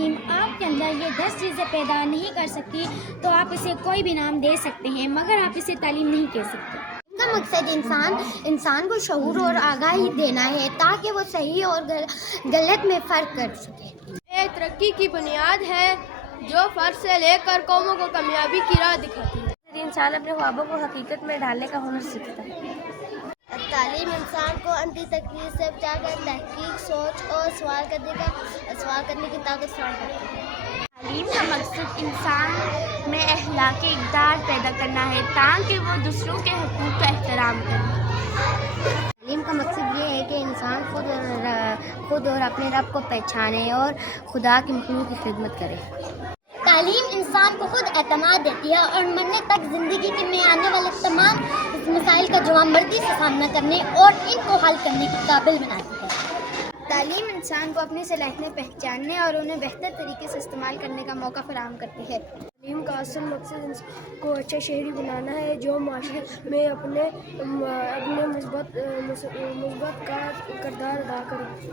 حکیم آپ کے اندر یہ 10 چیزیں پیدا نہیں کر سکتی تو آپ اسے کوئی بھی نام دے سکتے ہیں مگر آپ اسے تعلیم نہیں کہہ سکتے۔ کا مقصد انسان کو شعور اور آگاہی دینا ہے تاکہ وہ صحیح اور غلط میں فرق کر سکے۔ یہ ترقی کی بنیاد ہے جو فرد سے لے کر قوموں کو کامیابی کی راہ دکھاتی ہے۔ انسان اپنے خوابوں کو حقیقت میں ڈھالنے کا ہنر سیکھتا ہے۔ تعلیم انسان کو اندھی تکلیف سے بچا کر تحقیق، سوچ اور سوال کرنے کی طاقت فراہم کرتی ہے۔ تعلیم کا مقصد انسان میں اخلاقی اقدار پیدا کرنا ہے تاکہ وہ دوسروں کے حقوق کا احترام کرے۔ تعلیم کا مقصد یہ ہے کہ انسان خود اور اپنے رب کو پہچانے اور خدا کے مخلوق کی خدمت کرے۔ تعلیم انسان کو خود اعتماد دیتی ہے اور مرنے تک زندگی میں آنے والے تمام مسائل کا جواب مردی سے سامنا کرنے اور ان کو حل کرنے کے قابل بناتی ہے۔ تعلیم انسان کو اپنی صلاحیتیں پہچاننے اور انہیں بہتر طریقے سے استعمال کرنے کا موقع فراہم کرتی ہے۔ تعلیم کا اصل مقصد انسان کو اچھا شہری بنانا ہے جو معاشرے میں اپنے مثبت کردار ادا کرے۔